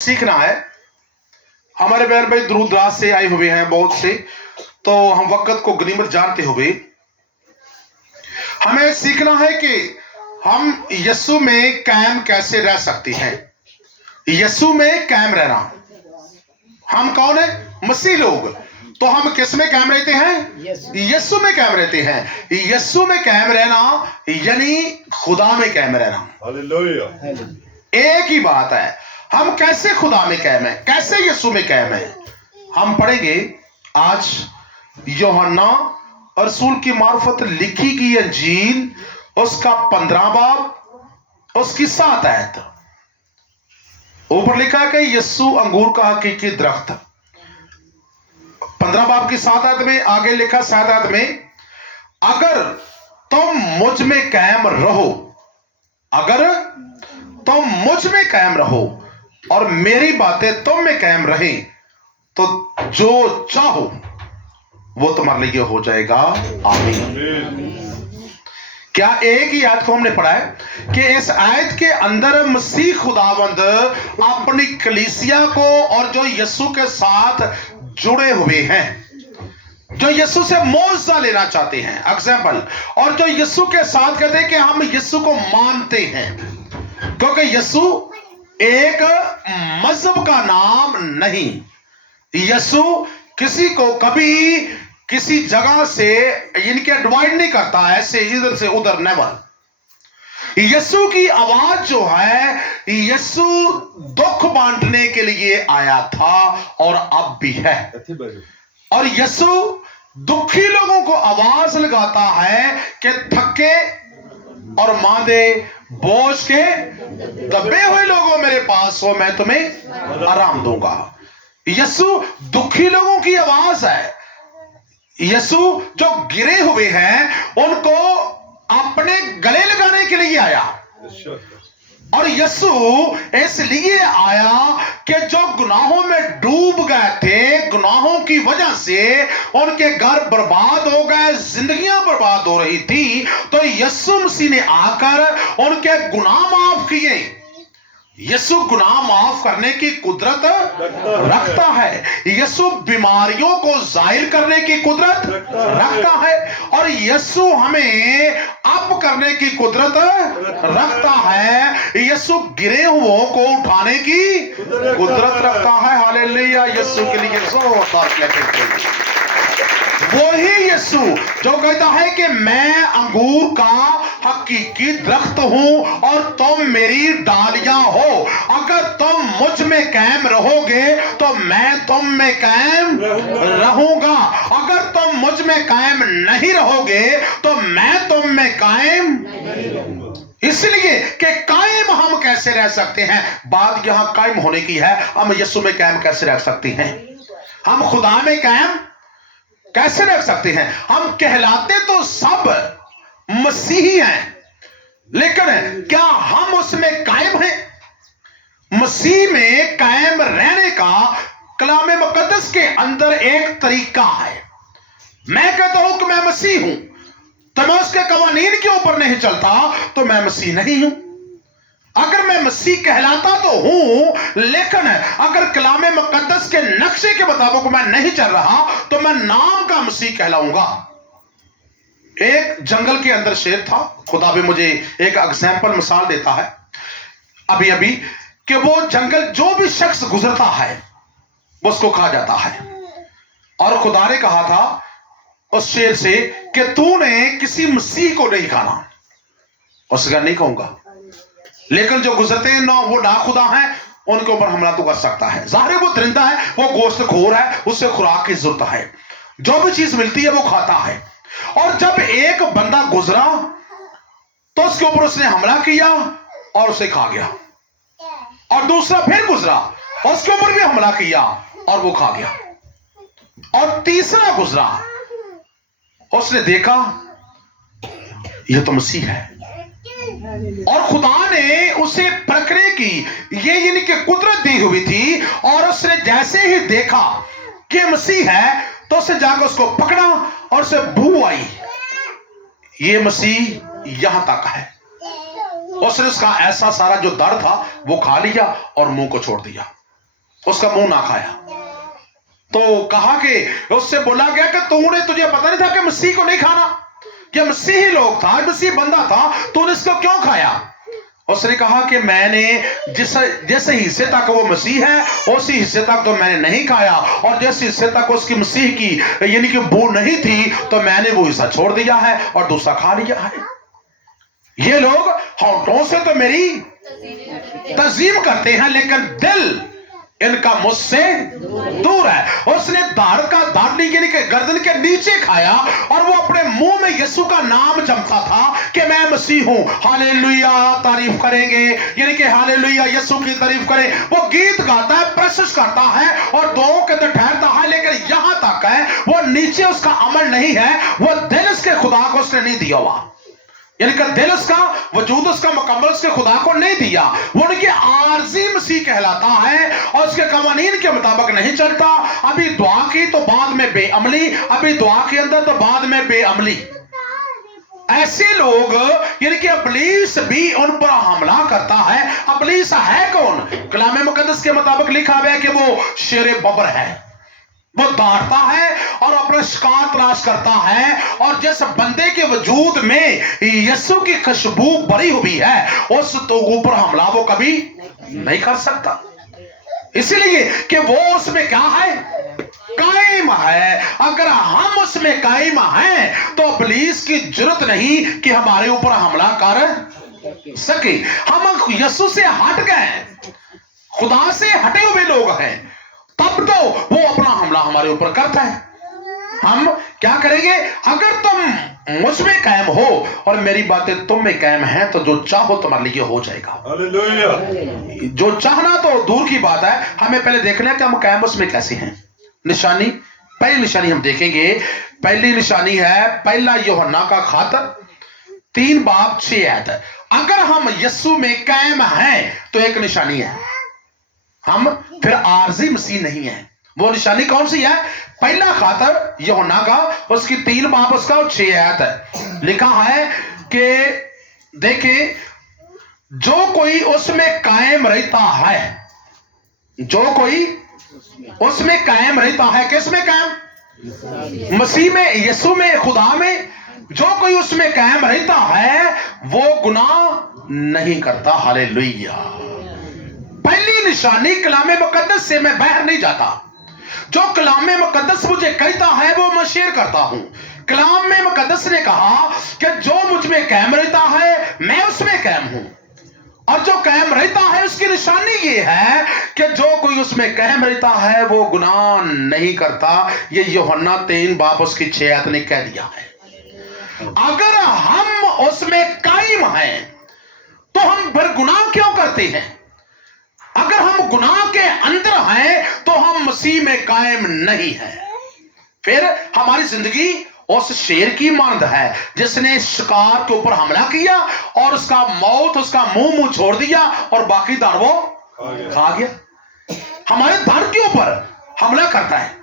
सीखना है। हमारे बहन भाई दूर दराज से आए हुए हैं बहुत से, तो हम वक्त को गनीमत जानते हुए हमें सीखना है कि हम यीशु में कायम कैसे रह सकते हैं। यीशु में कायम रहना, हम कौन है? मसीह लोग। तो हम किस में कायम रहते हैं? यीशु में कायम रहते हैं। यीशु में कायम रहना यानी खुदा में कायम रहना। हालेलुया। एक ही बात है, हम कैसे खुदा में कायम है, कैसे यीशु में कायम है। हम पढ़ेंगे आज यूहन्ना रसूल की मार्फत लिखी गई अंजील, उसका 15 बाब, उसकी 7 आयत। ऊपर लिखा है कि यीशु अंगूर का हकीकी दरख्त। 15 बाब की 7 आयत में आगे लिखा, 7 आयत में, अगर तुम मुझ में कायम रहो, अगर तुम मुझ में कायम रहो और मेरी बातें तुम में कायम रहें, तो जो चाहो वो तुम्हारे लिए हो जाएगा। आमीन। क्या एक ही आयत को हमने पढ़ा है कि इस आयत के अंदर मसीह खुदावंद अपनी कलीसिया को और जो यीशु के साथ जुड़े हुए हैं, जो यीशु से मौजज़ा लेना चाहते हैं, एग्जाम्पल, और जो यीशु के साथ कहते हैं कि हम यीशु को मानते हैं, क्योंकि यीशु एक मजहब का नाम नहीं। यीशु किसी को कभी किसी जगह से इनके डिवाइड नहीं करता, ऐसे इधर से उधर, नेवर। यीशु की आवाज जो है, यीशु दुख बांटने के लिए आया था और अब भी है। और यीशु दुखी लोगों को आवाज लगाता है कि थके और मांदे, बोझ के दबे हुए लोगों मेरे पास हो, मैं तुम्हें आराम दूंगा। यीशु दुखी लोगों की आवाज है। यीशु जो गिरे हुए हैं उनको अपने गले लगाने के लिए आया। और यीशु इसलिए आया कि जो गुनाहों में डूब गए थे, गुनाहों की वजह से उनके घर बर्बाद हो गए, जिंदगियां बर्बाद हो रही थी, तो यीशु मसीह ने आकर उनके गुनाह माफ किए। यीशु गुनाह माफ करने की कुदरत रखता है। यीशु बीमारियों को जाहिर करने की कुदरत रखता है। और यीशु हमें अप करने की कुदरत रखता है। यीशु गिरे हुओं को उठाने की कुदरत रखता है। हालेलुया। यीशु के लिए जोरदार क्लैपिंग कीजिए। वही यीशु जो कहता है कि मैं अंगूर का हकीकी दरख्त हूं और तुम मेरी डालियां हो। अगर तुम मुझ में कायम रहोगे तो मैं तुम में कायम रहूंगा। अगर तुम मुझ में कायम नहीं रहोगे तो मैं तुम में कायम। इसलिए कि कायम हम कैसे रह सकते हैं, बात यहां कायम होने की है। हम यीशु में कायम कैसे रह सकते हैं, हम खुदा में कायम कैसे रख सकते हैं। हम कहलाते तो सब मसीही हैं, लेकिन क्या हम उसमें कायम हैं? मसीह में कायम रहने का कलाम मुकद्दस के अंदर एक तरीका है। मैं कहता हूं कि मैं मसीह हूं, तो मैं उसके कवानीन के ऊपर नहीं चलता तो मैं मसीह नहीं हूं। अगर मैं मसीह कहलाता तो हूं, लेकिन अगर कलाम मुकद्दस के नक्शे के मुताबिक मैं नहीं चल रहा तो मैं नाम का मसीह कहलाऊंगा। एक जंगल के अंदर शेर था। खुदा भी मुझे एक एग्जाम्पल मिसाल देता है अभी अभी, कि वो जंगल जो भी शख्स गुजरता है उसको खा जाता है। और खुदा ने कहा था उस शेर से कि तूने किसी मसीह को नहीं खाना। उसने कहा नहीं कहूंगा, लेकिन जो गुजरते हैं ना, वो ना खुदा है, उनके ऊपर हमला तो कर सकता है। जाहिर है वो दरिंदा है, वो गोश्त खोर है, उससे खुराक की जरूरत है, जो भी चीज मिलती है वो खाता है। और जब एक बंदा गुजरा तो उसके ऊपर उसने हमला किया और उसे खा गया। और दूसरा फिर गुजरा, उसके ऊपर भी हमला किया और वो खा गया। और तीसरा गुजरा, उसने देखा ये तो मसीह है, और खुदा ने उसे परखने की ये यानी कि कुदरत दी हुई थी। और उसने जैसे ही देखा कि मसीह है तो उसने जाकर उसको पकड़ा और उसे बू आई, ये मसीह यहां तक है। उसने उसका ऐसा सारा जो दर्द था वो खा लिया और मुंह को छोड़ दिया। उसका मुंह ना खाया। तो कहा कि उससे बोला गया कि तुझे पता नहीं था कि मसीह को नहीं खाना, कि मसीही लोग था, मसीह बंदा था, तूने इसको क्यों खाया? उसने कहा कि मैंने जैसे हिस्से तक वो मसीह है उसी हिस्से तक तो मैंने नहीं खाया, और जैसे हिस्से तक उसकी मसीह की यानी कि बू नहीं थी तो मैंने वो हिस्सा छोड़ दिया है और दूसरा खा लिया है। ये लोग होठों से तो मेरी तज़ीम करते हैं लेकिन दिल इनका मुझसे दूर है। उसने दाढ़ का दाढ़ी यानी कि गर्दन के नीचे खाया और वो अपने मुंह में यीशु का नाम जमता था कि मैं मसीह हूं। हालेलुया, तारीफ करेंगे, यानी कि हालेलुया, यीशु की तारीफ करें। वो गीत गाता है, प्रशंसा करता है और दुआओं के अंदर ठहरता है, लेकिन यहां तक है वो नीचे उसका अमल नहीं है, वो दिल उसके खुदा को उसने नहीं दिया हुआ, यानी कि दिल उसका वजूद उसका मुकम्मल उसके खुदा को नहीं दिया। वो उनकी आरजी मसीह कहलाता है और उसके कवानीन के मुताबिक नहीं चलता। अभी दुआ की तो बाद में बेअमली, अभी दुआ के अंदर तो बाद में बेअमली। ऐसे लोग यानी कि इब्लीस भी उन पर हमला करता है। इब्लीस है कौन? कलाम मुकद्दस के मुताबिक लिखा हुआ है कि वो शेर बबर है, वो दौड़ता है और अपना शिकार तलाश करता है, और जिस बंदे के वजूद में यीशु की खुशबू भरी हुई है उस तो ऊपर हमला वो कभी नहीं कर सकता, इसलिए कि वो उसमें क्या है? कायम है। अगर हम उसमें कायम हैं तो इब्लीस की जरूरत नहीं कि हमारे ऊपर हमला कर सके। हम यीशु से हट गए, खुदा से हटे हुए लोग हैं, तब तो वो अपना हमला हमारे ऊपर करता है। हम क्या करेंगे? अगर तुम मुझ में कायम हो और मेरी बातें तुम में कायम हैं तो जो चाहो तुम्हारे लिए हो जाएगा। हालेलुया। जो चाहना तो दूर की बात है, हमें पहले देखना है कि हम कायम उसमें कैसे हैं। निशानी, पहली निशानी हम देखेंगे। पहली निशानी है पहला यूहन्ना का खत 3:6। अगर हम यीशु में कायम हैं तो एक निशानी है, हम फिर आरजी मसीह नहीं है। वो निशानी कौन सी है? पहला खत यूहन्ना का उसकी 3:6 लिखा है कि देखिए, जो कोई उसमें कायम रहता है, जो कोई उसमें कायम रहता है, किस में कायम? मसीह में, यीशु में, खुदा में। जो कोई उसमें कायम रहता है वो गुनाह नहीं करता। हालेलुया। पहली निशानी कलाम मुकद्दस से मैं बाहर नहीं जाता। जो कलाम मुकद्दस मुझे कहता है वो मैं शेयर करता हूं। कलाम में मुकद्दस ने कहा कि जो मुझ में कायम रहता है मैं उसमें कायम हूं, और जो कायम रहता है उसकी निशानी ये है कि जो कोई उसमें कायम रहता है वो गुनाह नहीं करता। ये यूहन्ना 3:6 ने कह दिया है। अगर हम उसमें कायम हैं तो हम फिर गुनाह क्यों करते हैं? अगर हम गुनाह के अंदर हैं तो हम मसीह में कायम नहीं हैं। फिर हमारी जिंदगी उस शेर की मानद है जिसने शिकार के ऊपर हमला किया और उसका मौत उसका मुंह छोड़ दिया और बाकी दाढ़ वो खा गया। हमारे दाढ़ के ऊपर हमला करता है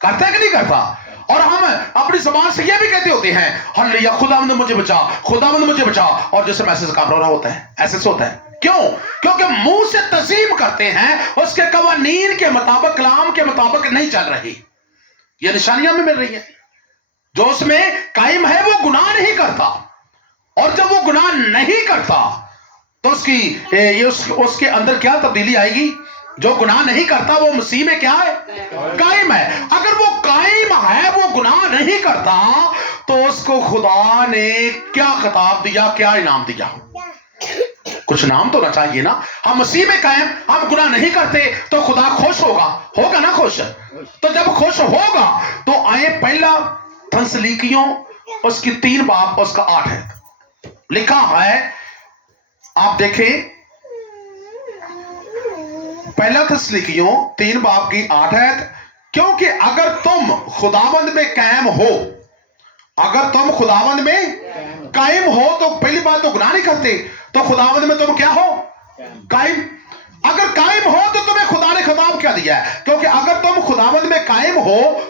कि नहीं करता? और हम अपनी जुबान से ये भी कहते होते हैं, हालेलुया, खुदावंद मुझे बचा, खुदावंद मुझे बचा, और जैसे मैसेज कांप रहा होता है, ऐसे से होता है। क्यों? क्योंकि मुंह से तज़ीम करते हैं, उसके कवानीन के मुताबिक, कलाम के मुताबिक नहीं चल रही। ये निशानियां भी मिल रही है। जो उसमें कायम है वो गुनाह नहीं करता, और जब वो गुनाह नहीं करता तो उसके अंदर क्या तब्दीली आएगी? जो गुनाह नहीं करता वो मसीह में क्या है? कायम है। अगर वो कायम है, वो गुनाह नहीं करता, तो उसको खुदा ने क्या खिताब दिया, क्या इनाम दिया? कुछ नाम तो ना चाहिए ना। हम मसीह में कायम, हम गुनाह नहीं करते तो खुदा खुश होगा ना? खुश। तो जब खुश होगा तो आए पहला थस्सलुनीकियों उसकी 3:8 लिखा है, आप देखें, पहला थस्सलुनीकियों 3:8। क्योंकि अगर तुम खुदावंद में कायम हो, अगर तुम खुदावंद में कायम हो तो पहली बात तो गुनाह नहीं करते, तो खुदावंद में तुम क्या हो? कायम। अगर कायम हो तो तुम्हें खुदा ने खिताब क्या दिया है? क्योंकि अगर तुम खुदावंद में कायम हो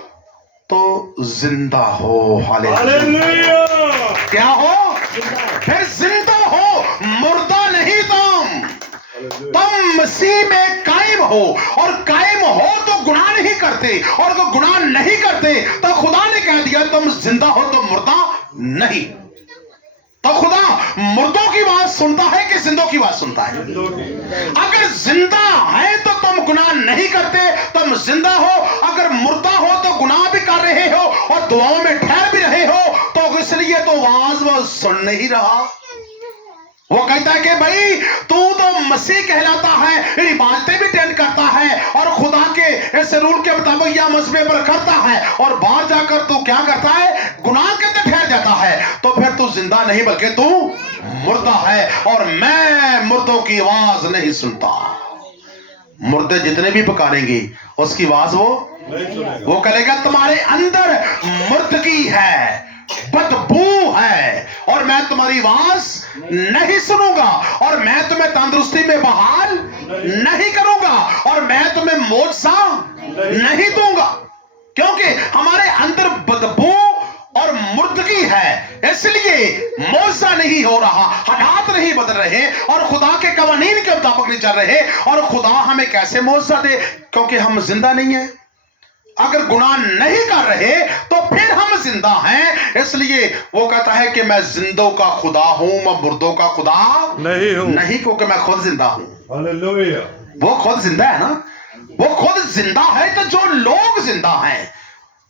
तो जिंदा हो। हालेलुया। क्या हो? फिर जिंदा हो, मुर्दा नहीं तुम। तुम मसीह में कायम हो, और कायम हो तो गुनाह नहीं करते, और अगर गुनाह नहीं करते तो खुदा ने कह दिया तुम जिंदा हो तो मुर्दा नहीं। तो खुदा मुर्दों की बात सुनता है कि जिंदों की बात सुनता है? अगर जिंदा है तो तुम गुनाह नहीं करते, तुम जिंदा हो। अगर मुर्दा हो तो गुनाह भी कर रहे हो और दुआओं में ठहर भी रहे हो, तो इसलिए तो आवाज वो सुन नहीं रहा। वो कहता है कि भाई तू तो मसीह कहलाता है, इबादतें भी अटेंड करता है और खुदा के इस रूल के मुताबिक या मसबे पर करता है, और बाहर जाकर तू क्या करता है? गुनाह के अंदर ठहर जाता है। तो फिर तू जिंदा नहीं बल्कि तू मुर्दा है, और मैं मुर्दों की आवाज नहीं सुनता। मुर्दे जितने भी पुकारेंगे उसकी आवाज वो कहेगा तुम्हारे अंदर मुर्दगी है, बदबू है, और मैं तुम्हारी आवाज नहीं सुनूंगा, और मैं तुम्हें तंदुरुस्ती में बहाल नहीं करूंगा, और मैं तुम्हें मोजा नहीं दूंगा, क्योंकि हमारे अंदर बदबू और मुर्दगी है। इसलिए मोजा नहीं हो रहा, हालात नहीं बदल रहे, और खुदा के कवानीन के मुताबिक नहीं चल रहे। और खुदा हमें कैसे मोजा दे? क्योंकि हम जिंदा नहीं है। अगर गुनाह नहीं कर रहे तो फिर हम जिंदा हैं। इसलिए वो कहता है कि मैं जिंदों का खुदा हूं, मैं मुर्दों का खुदा नहीं हूं। नहीं, क्योंकि मैं खुद जिंदा हूं। हालेलुया। वो खुद जिंदा है ना, वो खुद जिंदा है। तो जो लोग जिंदा हैं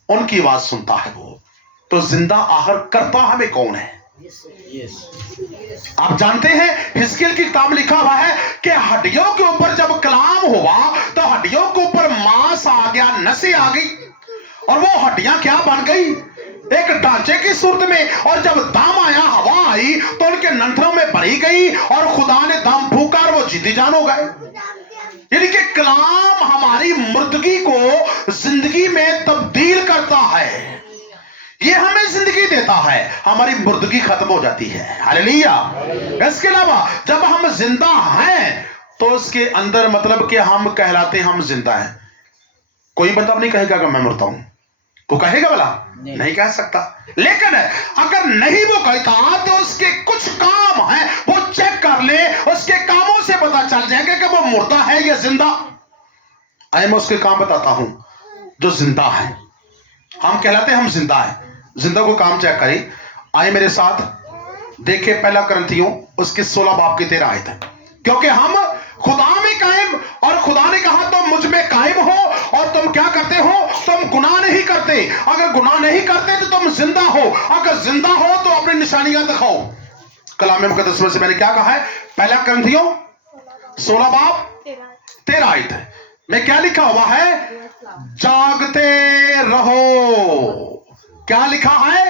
उनकी आवाज सुनता है वो। तो जिंदा आखिर करता हमें कौन है? आप जानते हैं हिजकिय्याह की किताब लिखा हुआ है कि हड्डियों के ऊपर जब कलाम हुआ तो हड्डियों के ऊपर मांस आ गया, नसें आ गई, और वो हड्डियां क्या बन गई? एक ढांचे की सूरत में। और जब दम आया, हवा आई, तो उनके नंथरों में भरी गई, और खुदा ने दम फूका और वो जिंदी जान हो गए। यानी कि कलाम हमारी मुर्दगी को जिंदगी में तब्दील करता है। ये हमें जिंदगी देता है, हमारी मुर्दगी खत्म हो जाती है। हालेलुया। इसके अलावा जब हम जिंदा हैं तो उसके अंदर मतलब कि हम कहलाते हैं हम जिंदा हैं। कोई बंदा नहीं कहेगा कि मैं मरता हूं, को कहेगा भला? नहीं कह सकता। लेकिन अगर नहीं वो कहता तो उसके कुछ काम हैं, वो चेक कर ले, उसके कामों से पता चल जाएगा कि वो मुर्दा है या जिंदा। आइए मैं उसके काम बताता हूं। जो जिंदा है, हम कहलाते हैं हम जिंदा हैं। जिंदा को काम चेक करें। आए मेरे साथ, देखे पहला करंथियों उसके 16 बाब की 13 आयत है। क्योंकि हम खुदा में कायम, और खुदा ने कहा तुम मुझ में कायम हो, और तुम क्या करते हो? तुम गुनाह नहीं करते। अगर गुनाह नहीं करते तो तुम जिंदा हो। अगर जिंदा हो तो अपनी निशानियां दिखाओ। कलाम मुकद्दस में से मैंने क्या कहा है? पहला करंथियों 16 बाब 13 आयत है में क्या लिखा हुआ है? जागते रहो। क्या लिखा है?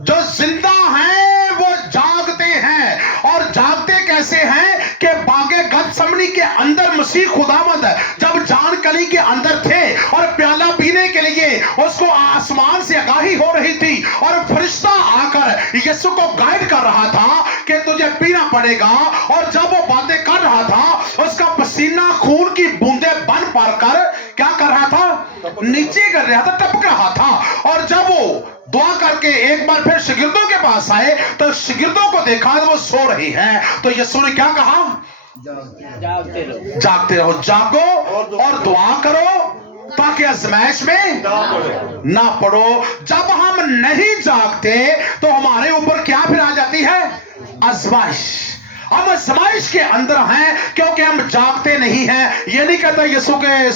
जो जिंदा हैं वो जागते हैं। और जागते कैसे हैं? कि बागे गतसमनी के अंदर मसीह खुदावंद जब जान कली के अंदर थे और प्याला पीने के लिए उसको आसमान से आगाही हो रही थी, और फरिश्ता आकर यीशु को गाइड कर रहा था कि तुझे पीना पड़ेगा। और जब वो बातें कर रहा था, उसका पसीना खून की बूंदें बन पड़कर क्या कर रहा था? नीचे कर रहा था, टपक रहा था। और जब वो दुआ करके एक बार फिर शागिर्दों के पास आए तो शागिर्दों को देखा तो वो सो रही हैं। तो यीशु ने क्या कहा? जागते रहो, जागो और दुआ करो ताकि आजमाइश में ना पड़ो। जब हम नहीं जागते तो हमारे ऊपर क्या फिर आ जाती है? आजमाइश। हम आजमाइश के अंदर हैं क्योंकि हम जागते नहीं हैं। ये नहीं कहता यीशु के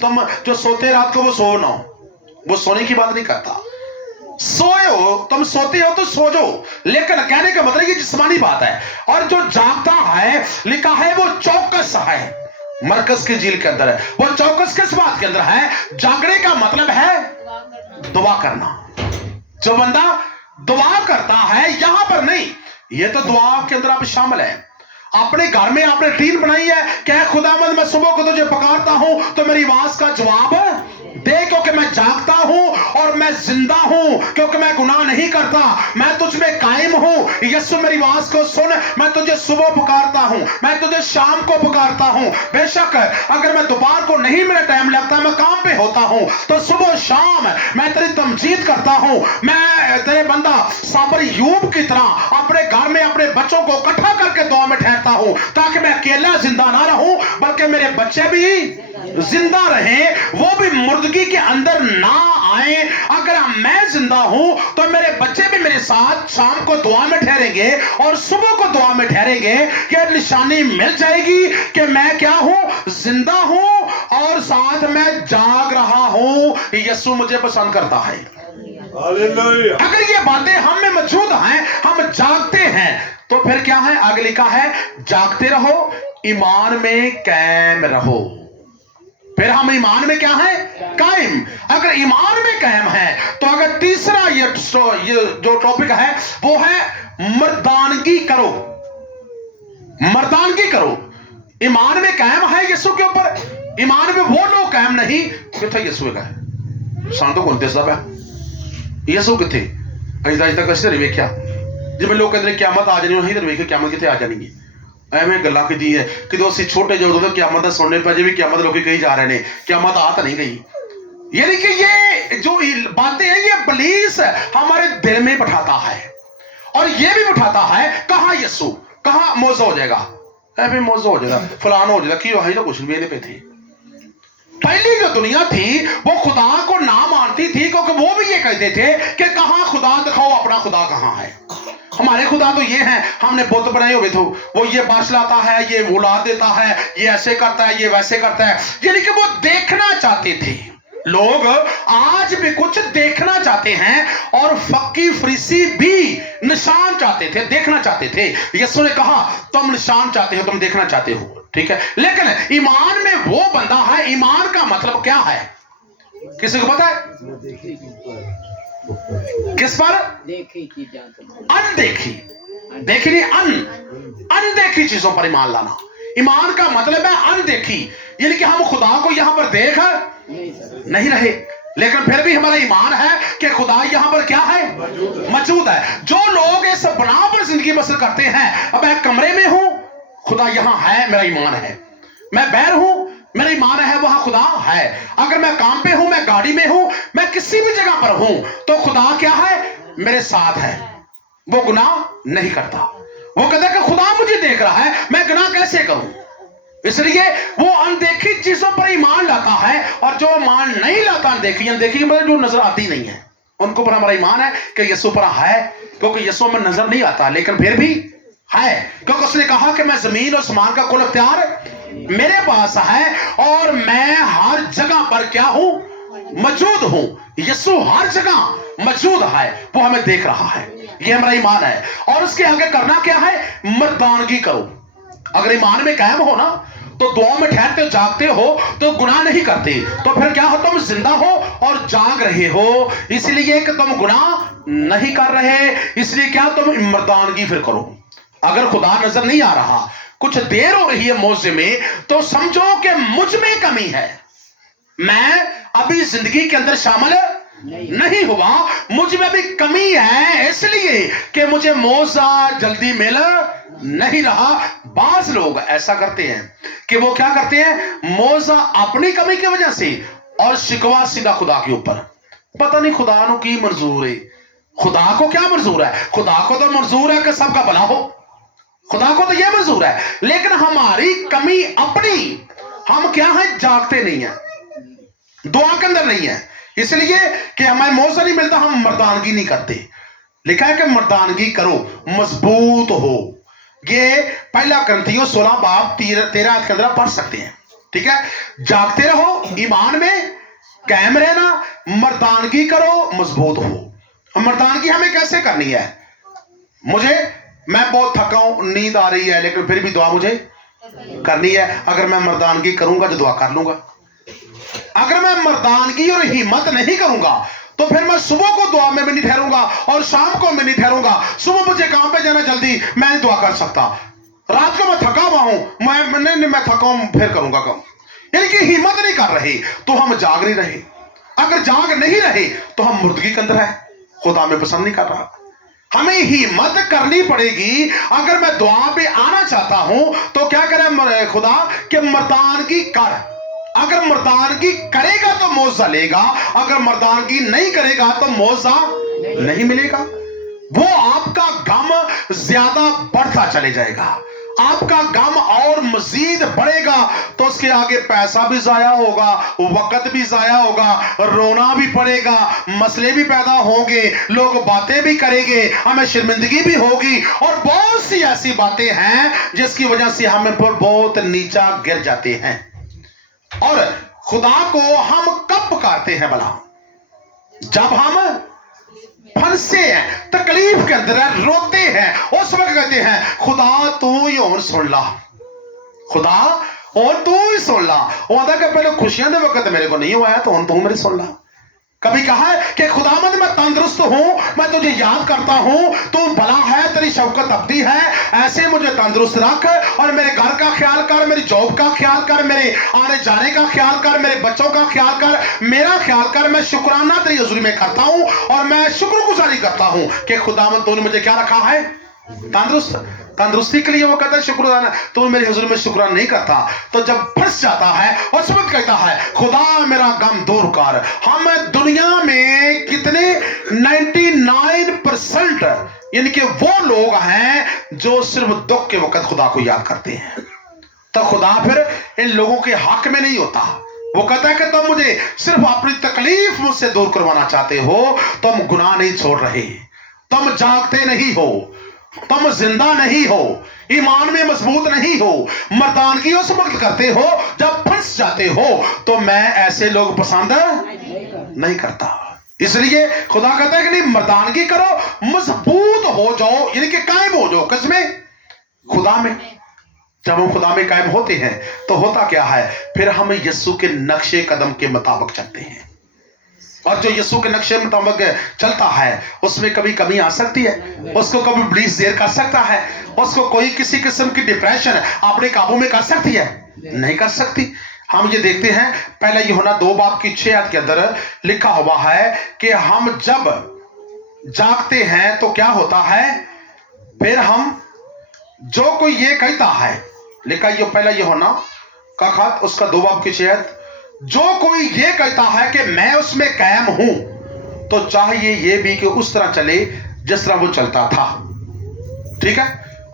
तुम जो सोते रात को वो सो ना, वो सोने की बात नहीं करता। सोए हो, तुम सोते हो तो सो जाओ, लेकिन कहने का मतलब ये जिस्मानी बात है। और जो जागता है, लिखा है वो चौकस है। मरकज की झील के अंदर है वो चौकस। किस बात के अंदर है? जागने का मतलब है दुआ करना। जो बंदा दुआ करता है, यहां पर नहीं, ये तो दुआ के अंदर आप शामिल है। अपने घर में आपने टीम बनाई है, क्या खुदावंद मैं सुबह को तुझे पुकारता हूं तो मेरी आवाज का जवाब दे, क्योंकि मैं जागता हूं और मैं जिंदा हूं, क्योंकि मैं गुनाह नहीं करता, मैं तुझ में कायम हूं। यीशु मेरी आवाज को सुन, मैं तुझे सुबह पुकारता हूं, मैं तुझे शाम को पुकारता हूं। बेशक अगर मैं दोपहर को नहीं मेरा टाइम लगता, मैं काम पे होता हूं, तो सुबह शाम मैं तेरी तमजीद करता हूं। मैं तेरे बंदा साबर यूब की तरह अपने घर में अपने बच्चों को इकट्ठा करके दुआ में ठहरता हूं, ताकि मैं अकेला जिंदा ना रहूं, बल्कि मेरे बच्चे भी जिंदा रहें, वो भी मुर्दगी के अंदर ना आए। अगर मैं जिंदा हूं तो मेरे बच्चे भी मेरे साथ शाम को दुआ में ठहरेंगे और सुबह को दुआ में ठहरेंगे। ये निशानी मिल जाएगी कि मैं क्या हूं, जिंदा हूं और साथ में जाग रहा हूं। यीशु मुझे पसंद करता है। अगर ये बातें हम में मौजूद हैं, हम जागते हैं, तो फिर क्या है, आगे लिखा है जागते रहो, ईमान में कायम रहो। फिर हम ईमान में क्या है, कायम। अगर ईमान में कायम है तो अगर तीसरा ये जो टॉपिक है वो है मर्दानगी करो। मर्दानगी करो। ईमान में कायम है यीशु के ऊपर। ईमान में वो लोग कायम नहीं, किथे यीशु का सांतो कौन दसदा पिया यीशु किथे अज तक असि नहीं वेख्या। जिवें लोग कहते हैं क्यामत आ जानी, असीं तो वेखे क्यामत किथे आ जानी है। ਐਵੇਂ ਗੱਲਾਂ ਕੀਤੀ ਹੈ ਕਿ ਅਸੀਂ ਛੋਟੇ ਜਿਹੇ ਉਦੋਂ ਕਿਆਮਤ ਦਾ ਸੁਣਨੇ ਪਏ, ਵੀ ਕਿਆਮਤ ਲੋਕੀ ਕਹੀ ਜਾ ਰਹੇ ਨੇ, ਕਿਆमत आ तो नहीं गई। यानी कि ये जो बातें हैं ये इब्लीस हमारे दिल में बैठाता है और ये भी बैठाता है कहाँ यीशु, कहाँ मौजा हो जाएगा, ऐਵੇਂ मौजा हो जाएगा, फलान हो जाएगा, कि वही तो कुछ भी पे थे। पहली जो दुनिया थी वो खुदा को ना मानती थी, क्योंकि वो भी ये कहते थे कि कहाँ खुदा दिखाओ, अपना खुदा कहाँ है। हमारे खुदा तो ये हैं, हमने बुत बनाए हुए थे, वो ये बारिश लाता है, ये औलाद देता है, ये ऐसे करता है, ये वैसे करता है। यानी कि वो देखना चाहते थे। लोग आज भी कुछ देखना चाहते हैं और फक्की फरीसी भी निशान चाहते थे, देखना चाहते थे। यीशु ने कहा तुम निशान चाहते हो, तुम देखना चाहते हो, ठीक है, लेकिन ईमान में वो बंदा है। ईमान का मतलब क्या है, किसी को पता है? किस पर? अनदेखी, देखी नहीं, अनदेखी चीजों पर ईमान लाना। ईमान का मतलब है अनदेखी, यानी कि हम खुदा को यहां पर देख नहीं रहे, लेकिन फिर भी हमारा ईमान है कि खुदा यहां पर क्या है, मौजूद है। जो लोग इस बना पर जिंदगी बसर करते हैं, अब मैं कमरे में हूं, खुदा यहां है, मेरा ईमान है। मैं बैर हूं, मेरा ईमान है वहां खुदा है। अगर मैं काम पे हूं, मैं गाड़ी में हूं, मैं किसी भी जगह पर हूं, तो खुदा क्या है, मेरे साथ है। वो गुनाह नहीं करता। वो कहता है कि खुदा मुझे देख रहा है, मैं गुनाह कैसे करूं। इसलिए वो अनदेखी चीजों पर ईमान लाता है, और जो ईमान नहीं लाता अनदेखी मतलब जो नजर आती नहीं है, उनको पर हमारा ईमान है कि यीशु पर है, क्योंकि यीशु में नजर नहीं आता, लेकिन फिर भी है, क्योंकि उसने कहा कि मैं जमीन और आसमान का कुल अख्तियार मेरे पास है और मैं हर जगह पर क्या हूं, मौजूद हूं। यीशु हर जगह मौजूद है, वो हमें देख रहा है। ये हमारा ईमान है। और उसके आगे करना क्या है, मर्दानगी करो। अगर ईमान में कायम हो ना, तो दुआ में ठहरते हो, जागते हो, तो गुनाह नहीं करते, तो फिर क्या हो, तुम जिंदा हो और जाग रहे हो, इसलिए कि तुम गुनाह नहीं कर रहे, इसलिए क्या तुम मर्दानगी फिर करो। अगर खुदा नजर नहीं आ रहा, कुछ देर हो रही है मौजे में, तो समझो कि मुझ में कमी है, मैं अभी जिंदगी के अंदर शामिल नहीं हुआ, मुझ में भी कमी है, इसलिए कि मुझे मौजा जल्दी मिल नहीं रहा। बाज लोग ऐसा करते हैं कि वो क्या करते हैं, मौजा अपनी कमी की वजह से और शिकवा सीधा खुदा के ऊपर। पता नहीं खुदा को की मंजूर है, खुदा को क्या मंजूर है, खुदा को तो मंजूर है कि सबका भला हो, खुदा को तो यह मंजूर है, लेकिन हमारी कमी अपनी, हम क्या है, जागते नहीं है, दुआ के अंदर नहीं है, इसलिए कि हमें मौका नहीं मिलता, हम मर्दानगी नहीं करते। लिखा है कि मर्दानगी करो, मजबूत हो। ये पहला ग्रंथियों 16 बाब 13 के अंदर पढ़ सकते हैं, ठीक है। जागते रहो, ईमान में कायम रहना, मर्दानगी करो, मजबूत हो। मर्दानगी हमें कैसे करनी है, मैं बहुत थका हूं, नींद आ रही है, लेकिन फिर भी दुआ मुझे करनी है। अगर मैं मर्दानगी करूंगा तो दुआ कर लूंगा। अगर मैं मर्दानगी और हिम्मत नहीं करूंगा तो फिर मैं सुबह को दुआ में भी नहीं ठहरूंगा और शाम को मैं नहीं ठहरूंगा। सुबह मुझे काम पे जाना जल्दी, मैं नहीं दुआ कर सकता। रात को मैं थका हुआ हूं, मैं थका हूं, फिर करूंगा काम, यानी कि हिम्मत नहीं कर रहे, तो हम जाग नहीं रहे। अगर जाग नहीं रहे तो हम मुर्दगी के अंदर है, खुदा हमें पसंद नहीं कर रहा। हमें हिम्मत करनी पड़ेगी। अगर मैं दुआ पे आना चाहता हूं तो क्या करे खुदा कि मर्दानगी कर। अगर मर्दानगी करेगा तो मौजा लेगा, अगर मर्दानगी नहीं करेगा तो मौजा नहीं मिलेगा। वो आपका गम ज्यादा बढ़ता चले जाएगा, आपका गम और मजीद बढ़ेगा, तो उसके आगे पैसा भी जाया होगा, वक्त भी जाया होगा, रोना भी पड़ेगा, मसले भी पैदा होंगे, लोग बातें भी करेंगे, हमें शर्मिंदगी भी होगी, और बहुत सी ऐसी बातें हैं जिसकी वजह से हम पर बहुत नीचा गिर जाते हैं। और खुदा को हम कब पुकारते हैं भला? जब हम फंसे हैं, तकलीफ के अंदर है, रोते हैं, उस वक्त कहते हैं खुदा तू ही और सुन ला, खुदा और तू ही सुन ला। वो आता कि पहले खुशियां दे वक्त मेरे को नहीं हुआ तो तू मेरी सुन ला। कभी कहा है कि खुदावंद मैं तंदुरुस्त हूं, मैं तुझे याद करता हूं, तू भला है, तेरी शफकत अब्दी है, ऐसे मुझे तंदुरुस्त रख, और मेरे घर का ख्याल कर, मेरी जॉब का ख्याल कर, मेरे आने जाने का ख्याल कर, मेरे बच्चों का ख्याल कर, मेरा ख्याल कर। मैं शुक्राना तेरी हुजूरी में करता हूं और मैं शुक्रगुजारी करता हूं कि खुदावंद तूने मुझे क्या रखा है? तंदुरुस्त। तंदुरुस्ती के लिए वो कहता है शुक्राना, तो मेरे हुजूर में शुक्राना नहीं करता तो जब फंस जाता है उस वक्त कहता है खुदा मेरा गम दूर कर। हम दुनिया में कितने 99% यानी कि वो लोग हैं जो सिर्फ दुख के वक्त खुदा को याद करते हैं, तो खुदा फिर इन लोगों के हक में नहीं होता। वो कहता है कि तुम मुझे सिर्फ अपनी तकलीफ मुझसे दूर करवाना चाहते हो, तुम गुनाह नहीं छोड़ रहे, तुम जागते नहीं हो, तुम जिंदा नहीं हो, ईमान में मजबूत नहीं हो, मर्दानगी उस वक्त करते हो जब फंस जाते हो। तो मैं ऐसे लोग पसंद नहीं करता। इसलिए खुदा कहता है कि नहीं, मर्दानगी करो, मजबूत हो जाओ, यानी कि कायम हो जाओ। किसमें? खुदा में। जब हम खुदा में कायम होते हैं तो होता क्या है, फिर हम यीशु के नक्शे कदम के मुताबिक चलते हैं, और जो यीशु के नक्शे मुताबिक चलता है उसमें कभी कमी आ सकती है, उसको कभी इब्लीस देर कर सकता है, उसको कोई किसी किस्म की डिप्रेशन अपने काबू में कर सकती है? नहीं कर सकती। हम ये देखते हैं पहले यूहन्ना 2:6 के अंदर लिखा हुआ है कि हम जब जागते हैं तो क्या होता है, फिर हम जो कोई ये कहता है, लिखा ये पहला यूहन्ना का खत उसका 2:6, जो कोई ये कहता है कि मैं उसमें कायम हूं तो चाहिए ये भी कि उस तरह चले जिस तरह वो चलता था। ठीक है,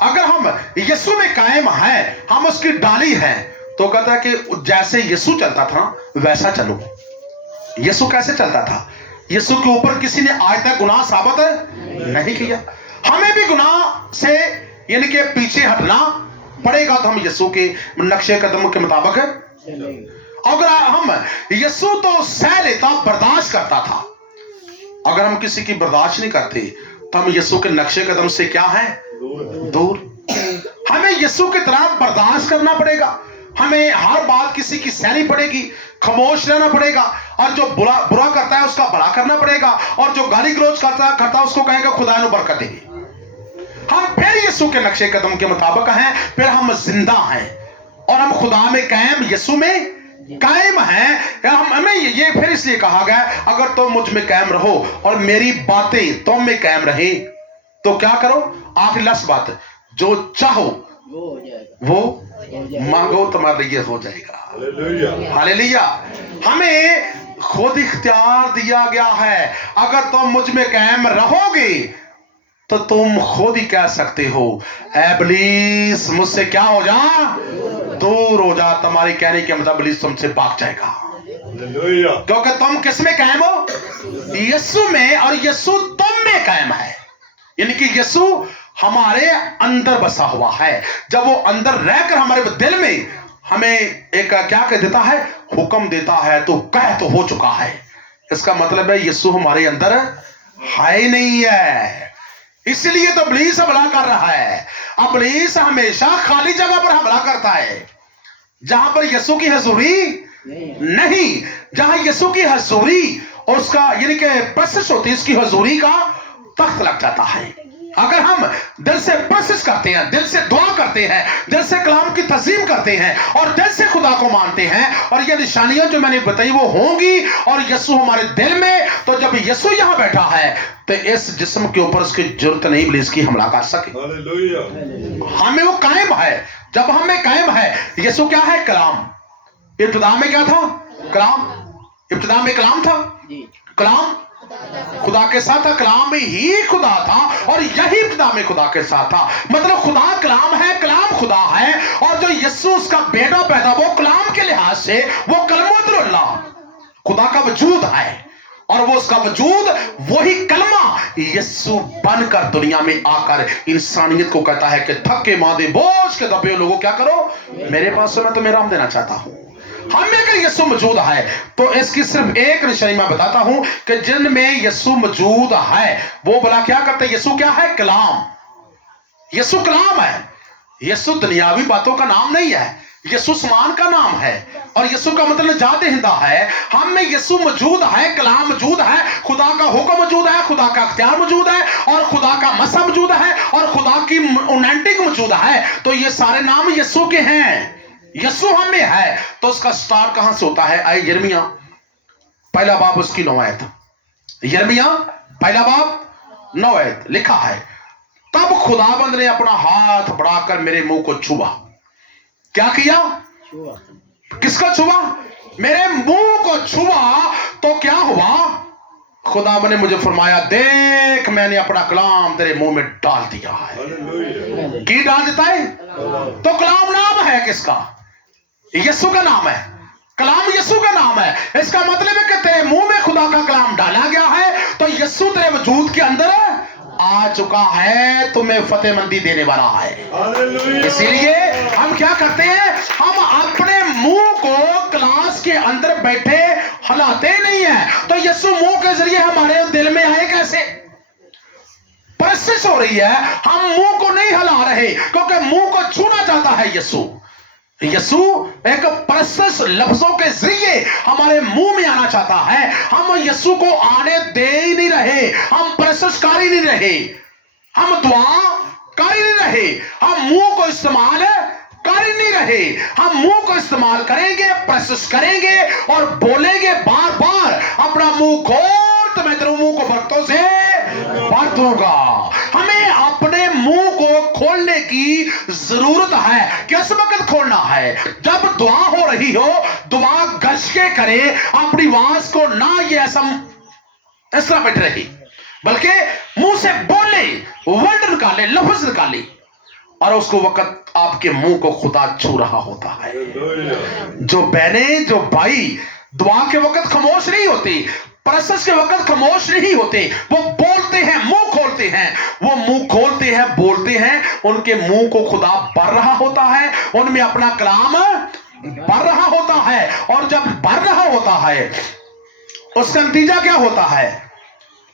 अगर हम यीशु में कायम हैं, हम उसकी डाली हैं, तो कहता है कि जैसे यीशु चलता था वैसा चलो। यीशु कैसे चलता था? यीशु के ऊपर किसी ने आज तक गुनाह साबित नहीं किया। हमें भी गुनाह से यानी कि पीछे हटना पड़ेगा, तो हम यीशु के नक्शे कदम के मुताबिक। अगर हम यीशु तो सह लेता, बर्दाश्त करता था, अगर हम किसी की बर्दाश्त नहीं करते तो हम यीशु के नक्शे कदम से क्या है? दूर। हमें यीशु की तरह बर्दाश्त करना पड़ेगा, हमें हर बात किसी की सहनी पड़ेगी, खामोश रहना पड़ेगा, और जो बुरा करता है उसका भला करना पड़ेगा, और जो गाली गलौज करता है उसको कहेगा खुदा ने बरकत देगी। हम फिर यीशु के नक्शे कदम के मुताबिक हैं, फिर हम जिंदा हैं और हम खुदा में कायम, यीशु में कायम हैं। हमें ये फिर इसलिए कहा गया अगर तुम मुझ में कायम रहो और मेरी बातें तुम में कायम रहे तो क्या करो? आखिरी लास्ट बात, जो चाहो वो मांगो तुम्हारे लिए हो जाएगा। हालेलुया। हमें खुद इख्तियार दिया गया है, अगर तुम मुझ में कायम रहोगे तो तुम खुद ही कह सकते हो इब्लीस मुझसे क्या हो जा, दूर हो जा। तुम्हारी कहने के मतलब इब्लीस तुमसे भाग जाएगा, क्योंकि तुम किस में कायम हो? यीशु में, और यीशु तुम में कायम है। यानी कि यीशु हमारे अंदर बसा हुआ है। जब वो अंदर रहकर हमारे दिल में हमें एक क्या कह देता है? हुक्म देता है, तो कह तो हो चुका है। इसका मतलब है यीशु हमारे अंदर है ही नहीं है, इसलिए तो इब्लीस हमला कर रहा है। इब्लीस हमेशा खाली जगह पर हमला करता है, जहां पर यीशु की हजूरी नहीं, जहां यीशु की हजूरी और उसका यानी कि प्रशंसा होती है, इसकी हजूरी का तख्त लग जाता है। अगर हम दिल से प्रोसेस करते हैं, दिल से दुआ करते हैं, दिल से कलाम की तज़ीम करते हैं और दिल से खुदा को मानते हैं, और ये निशानियां जो मैंने बताई वो होंगी, और यीशु हमारे दिल में, तो जब यीशु यहां बैठा है तो इस जिस्म के ऊपर उसकी जरूरत नहीं इब्लीस की हमला कर सके। हमें वो कायम है। जब हमें कायम है, यीशु क्या है? कलाम। इब्तिदा में क्या था? कलाम। इब्तिदा में कलाम था। कलाम खुदा के साथ था, कलाम ही खुदा था, और यही इब्तिदा में खुदा के साथ था। मतलब खुदा कलाम है, कलाम खुदा है, और जो यीशु उसका बेटा पैदा, वो कलाम के लिहाज से वो कलमुल्लाह खुदा का वजूद है, और वो उसका वजूद वही कलमा यीशु बनकर दुनिया में आकर इंसानियत को कहता है कि थके मादे बोझ के दबे लोगों क्या करो मेरे पास से, मैं तुम्हें आराम देना चाहता हूं। हमें अगर यीशु मौजूद है तो इसकी सिर्फ एक निशानी मैं बताता हूं कि जिनमें यीशु मौजूद है वो भला क्या करते हैं? यीशु क्या है? कलाम। यीशु कलाम है। यीशु दुनियावी बातों का नाम नहीं है, यीशु आसमान का नाम है, और यीशु का मतलब निजात देहिंदा है। हम में यीशु मौजूद है, कलाम मौजूद है, खुदा का हुक्म मौजूद है, खुदा का अख्तियार मौजूद है, और खुदा का मसा मौजूद है, और खुदा की उन्नतिंग मौजूद है। तो ये सारे नाम यीशु के हैं। यीशु हमें है। तो उसका स्टार्ट कहां से होता है? आए यिर्मयाह पहला बाब उसकी 9 आयत। यिर्मयाह पहला बाब 9 आयत लिखा है, तब खुदाबंद ने अपना हाथ बढ़ाकर मेरे मुंह को छुआ। क्या किया? किसको छुआ? मेरे मुंह को छुआ। तो क्या हुआ? खुदाबंद ने मुझे फरमाया, देख मैंने अपना कलाम तेरे मुंह में डाल दिया है। की डाल देता है? तो कलाम नाम है किसका? यीशु का नाम है। कलाम यीशु का नाम है। इसका मतलब है कि तेरे मुंह में खुदा का कलाम डाला गया है, तो यीशु तेरे वजूद के अंदर आ चुका है, तुम्हें फतेहमंदी देने वाला है। इसीलिए हम क्या करते हैं? हम अपने मुंह को क्लास के अंदर बैठे हिलाते नहीं है। तो यीशु मुंह के जरिए हमारे दिल में आए कैसे? प्रोसेस हो रही है। हम मुंह को नहीं हिला रहे क्योंकि मुंह को छूना चाहता है यीशु। यीशु एक प्रोसेस लफ्जों के जरिए हमारे मुंह में आना चाहता है। हम यीशु को आने दे ही नहीं रहे, हम प्रोसेस कर ही नहीं रहे, हम दुआ कर ही नहीं रहे, हम मुंह को इस्तेमाल कर ही नहीं रहे। हम मुंह को इस्तेमाल करेंगे, प्रोसेस करेंगे और बोलेंगे बार बार, अपना मुंह खोल तो मैं तेरे मुंह को बरकतों से भर दूंगा। हमें अपने मुंह को खोलने की जरूरत है। किस वक्त खोलना है? जब दुआ हो रही हो, दुआ गश के करे, अपनी आवाज को ना ये ऐसा इस तरह बैठ रही, बल्कि मुंह से बोले, वर्ड निकाले, लफ्ज निकाले, और उसको वक्त आपके मुंह को खुदा छू रहा होता है। जो बहनें, जो भाई दुआ के वक्त खामोश नहीं होती, प्रोसेस के वक्त खामोश नहीं होते, वो बोलते हैं, मुंह खोलते हैं, वो मुंह खोलते हैं, बोलते हैं, उनके मुंह को खुदा भर रहा होता है, उनमें अपना कलाम भर रहा होता है। और जब भर रहा होता है उसका नतीजा क्या होता है?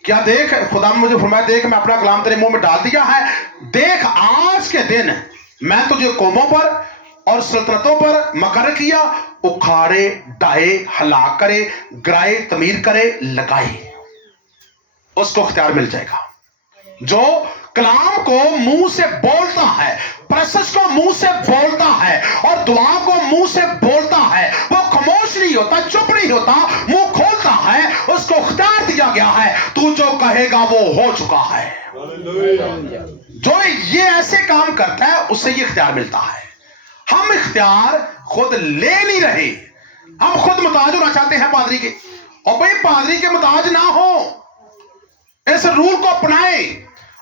क्या? देख, खुदा ने मुझे फरमाया, देख मैं अपना कलाम तेरे मुंह में डाल दिया है। देख आज के दिन मैं तुझे कौमों पर और सल्तनतों पर मकर किया, उखाड़े, डाए, हलाक करे, गिराए, तमीर करे, लगाए, उसको इख्तियार मिल जाएगा। जो कलाम को मुंह से बोलता है, प्रोसेस को मुंह से बोलता है और दुआ को मुंह से बोलता है, वो खामोश नहीं होता, चुप नहीं होता, मुंह खोलता है, उसको इख्तियार दिया गया है। तू जो कहेगा वो हो चुका है। जो ये ऐसे काम करता है उससे ये इख्तियार मिलता है। हम इख्तियार खुद ले नहीं रहे, हम खुद मुताज होना चाहते हैं पादरी के, और भाई पादरी के मुताज ना हो, इस रूल को अपनाए।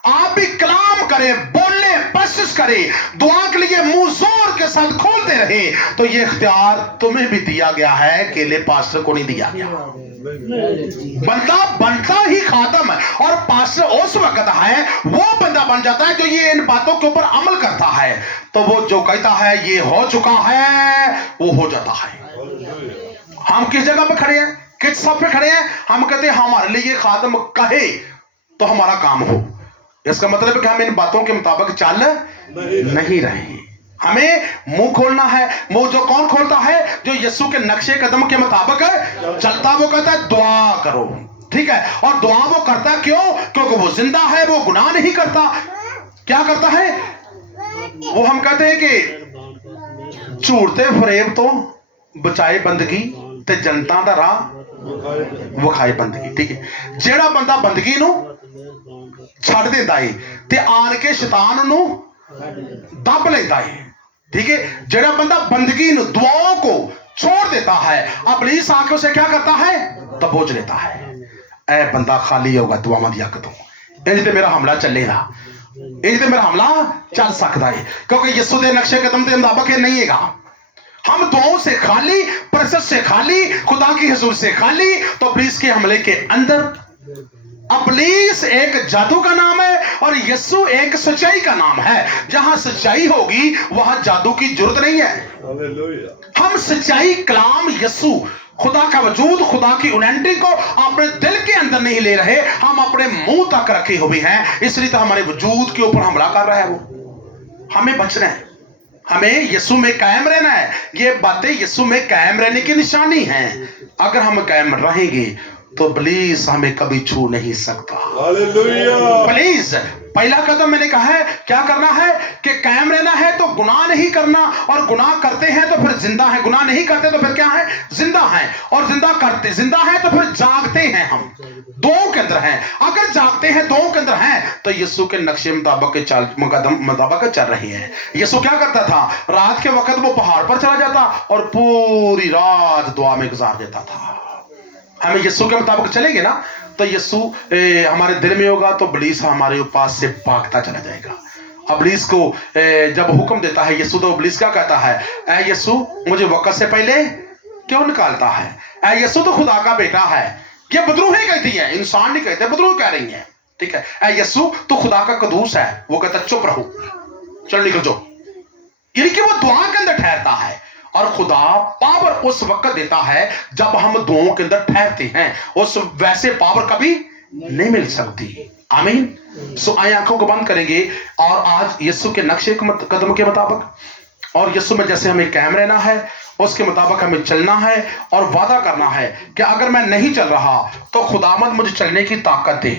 आप भी कलाम करें, बोलने, प्रोसेस करें, दुआ के लिए मुंह जोर के साथ खोलते रहे, तो ये इख्तियार तुम्हें भी दिया गया है, अकेले पास्टर को नहीं दिया गया। बंदा बनता ही खातम है, और पास्टर उस वक्त है, वो बंदा बन जाता है जो ये इन बातों के ऊपर अमल करता है। तो वो जो कहता है ये हो चुका है, वो हो जाता है। हम किस जगह पे खड़े हैं, किस सब पे खड़े हैं? हम कहते हैं हमारे लिए खातम कहे तो हमारा काम हो। इसका मतलब है कि हम इन बातों के मुताबिक चल नहीं रहे। हमें मुंह खोलना है। मुंह जो कौन खोलता है? जो यीशु के नक्शे कदम के मुताबिक चलता। वो कहता है दुआ करो, ठीक है, और दुआ वो करता क्यों? क्योंकि वो जिंदा है, वो गुनाह नहीं करता। क्या करता है? वो हम कहते हैं कि झूठ ते फरेब तो बचाए बंदगी ते जनता दा राह विखाए बंदगी। ठीक है, जेड़ा बंदा बंदगी नू छड़ देता है ते आन के शैतान नू दब लेता है। ठीक है, जेड़ा बंदा बंदगी नू दुआओं को छोड़ देता है, इब्लीस आके उसे क्या करता है? दबोच लेता है। ए बंदा खाली होगा दुआवां दी अग तो, इंज ते मेरा हमला चलेगा, इंज ते मेरा हमला चल सकता है, क्योंकि यीशु दे नक्शे कदम के मुताबिक ये नहीं है। हम दुआओं से खाली, परसत से खाली, खुदा की हुजूर से खाली, तो इब्लीस के हमले के अंदर। इब्लीस एक जादू का नाम है और यीशु एक सच्चाई का नाम है। जहां सच्चाई होगी वहां जादू की जरूरत नहीं है। हम सच्चाई कलाम यीशु, खुदा का वजूद, खुदा की यूनिटी को अपने दिल के अंदर नहीं ले रहे, हम अपने मुंह तक रखे हुए हैं, इसलिए तो हमारे वजूद के ऊपर हमला कर रहा है वो। हमें बचना है, हमें यीशु में कायम रहना है। ये बातें यीशु में कायम रहने की निशानी है। अगर हम कायम रहेंगे तो इब्लीस हमें कभी छू नहीं सकता। प्लीज, पहला कदम मैंने कहा है क्या करना है कि कायम रहना है तो गुनाह नहीं करना, और गुनाह करते हैं तो फिर जिंदा है, गुनाह नहीं करते तो फिर क्या है? जिंदा है, और जिंदा है तो फिर जागते हैं। हम दो के अंदर हैं। अगर जागते हैं, दो के अंदर हैं, तो यीशु के नक्शे मुताबिक चल रही है। यीशु क्या करता था? रात के वक्त वो पहाड़ पर चला जाता और पूरी रात दुआ में गुजार देता था। हमें यीशु के मुताबिक चलेंगे ना, तो यीशु हमारे दिल में होगा, तो इब्लीस हमारे पास से भागता चला जाएगा। इब्लीस को जब हुक्म देता है यीशु, तो इब्लीस क्या कहता है? ऐ यीशु, मुझे वक्त से पहले क्यों निकालता है? ऐ यीशु तो खुदा का बेटा है। ये बदरूहें कहती है, इंसान नहीं कहते, बदरूह कह रही है। ठीक है, ऐ यीशु तो खुदा का कदूस है। वो कहता चुप रहो, चल निकल जाओ। यानी कि वो दुआ के अंदर ठहरता है, और खुदा पावर उस वक्त देता है जब हम दुआओं के अंदर ठहरते हैं। उस वैसे पावर कभी नहीं मिल सकती। आमीन। सो आए आंखों को बंद करेंगे और आज यीशु के नक्शे कदम के मुताबिक और यीशु में जैसे हमें कायम रहना है, उसके मुताबिक हमें चलना है और वादा करना है कि अगर मैं नहीं चल रहा तो खुदावंद मुझे चलने की ताकत दे।